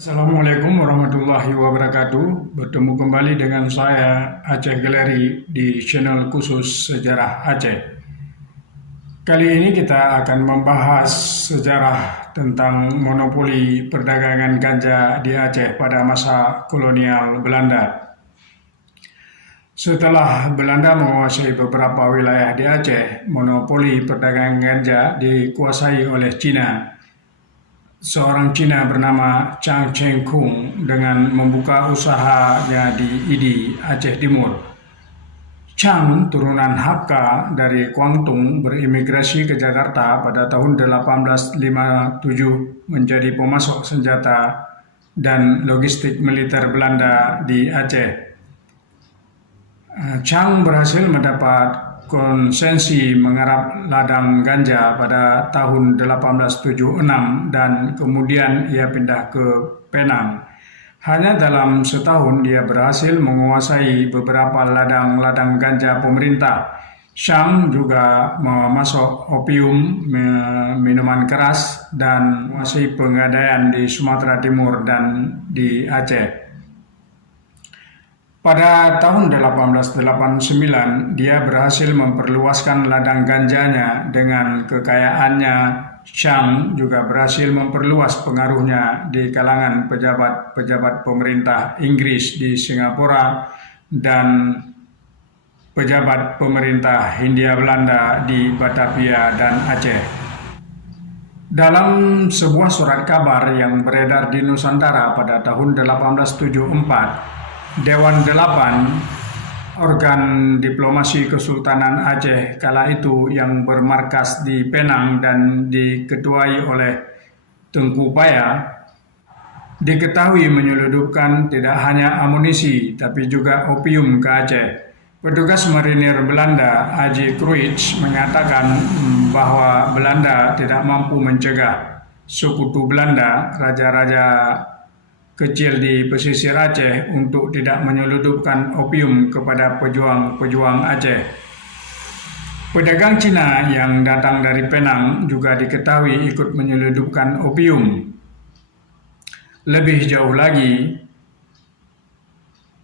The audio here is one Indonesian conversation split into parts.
Assalamualaikum warahmatullahi wabarakatuh. Bertemu kembali dengan saya Aceh Galeri di channel khusus Sejarah Aceh. Kali ini kita akan membahas sejarah tentang monopoli perdagangan ganja di Aceh pada masa kolonial Belanda. Setelah Belanda menguasai beberapa wilayah di Aceh, monopoli perdagangan ganja dikuasai oleh Cina. Seorang Cina bernama Chang Cheng Kung dengan membuka usahanya di Idi, Aceh Timur. Chang, turunan Hakka dari Kuangtung, berimigrasi ke Jakarta pada tahun 1857 menjadi pemasok senjata dan logistik militer Belanda di Aceh. Chang berhasil mendapat konsesi menggarap ladang ganja pada tahun 1876 dan kemudian ia pindah ke Penang. Hanya dalam setahun dia berhasil menguasai beberapa ladang-ladang ganja pemerintah. Chang juga memasok opium, minuman keras, dan menguasai pengadaian di Sumatera Timur dan di Aceh. Pada tahun 1889, dia berhasil memperluaskan ladang ganjanya. Dengan kekayaannya, Chang juga berhasil memperluas pengaruhnya di kalangan pejabat-pejabat pemerintah Inggris di Singapura dan pejabat pemerintah Hindia Belanda di Batavia dan Aceh. Dalam sebuah surat kabar yang beredar di Nusantara pada tahun 1874, Dewan 8, organ diplomasi Kesultanan Aceh kala itu yang bermarkas di Penang dan diketuai oleh Tengku Paya, diketahui menyelundupkan tidak hanya amunisi tapi juga opium ke Aceh. Petugas marinir Belanda, A.J. Cruich, menyatakan bahwa Belanda tidak mampu mencegah sekutu Belanda, raja-raja kecil di pesisir Aceh, untuk tidak menyelundupkan opium kepada pejuang-pejuang Aceh. Pedagang Cina yang datang dari Penang juga diketahui ikut menyelundupkan opium. Lebih jauh lagi,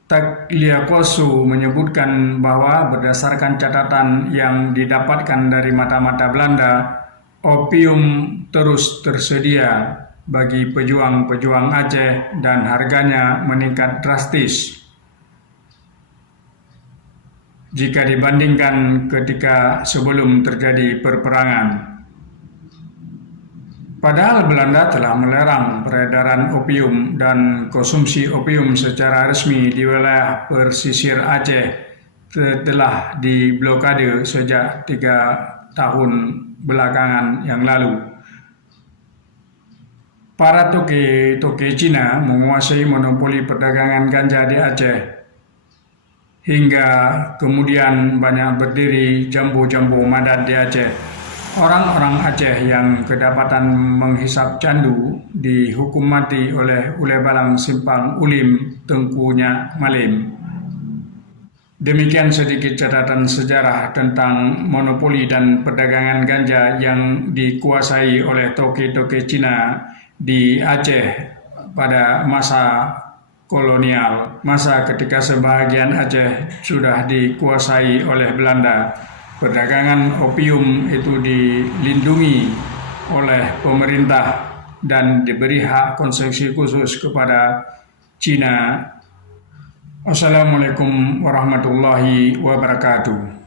Tagliacozzo menyebutkan bahwa berdasarkan catatan yang didapatkan dari mata-mata Belanda, opium terus tersedia bagi pejuang-pejuang Aceh dan harganya meningkat drastis jika dibandingkan ketika sebelum terjadi perperangan. Padahal Belanda telah melarang peredaran opium dan konsumsi opium secara resmi di wilayah pesisir Aceh telah diblokade sejak 3 tahun belakangan yang lalu. Para toke-toke Cina menguasai monopoli perdagangan ganja di Aceh, hingga kemudian banyak berdiri jambu-jambu madat di Aceh. Orang-orang Aceh yang kedapatan menghisap candu dihukum mati oleh Ule Balang Simpang Ulim Tengku Nyak Malim. Demikian sedikit catatan sejarah tentang monopoli dan perdagangan ganja yang dikuasai oleh toke-toke Cina di Aceh pada masa kolonial, masa ketika sebahagian Aceh sudah dikuasai oleh Belanda. Perdagangan opium itu dilindungi oleh pemerintah dan diberi hak konsesi khusus kepada Cina. Wassalamualaikum warahmatullahi wabarakatuh.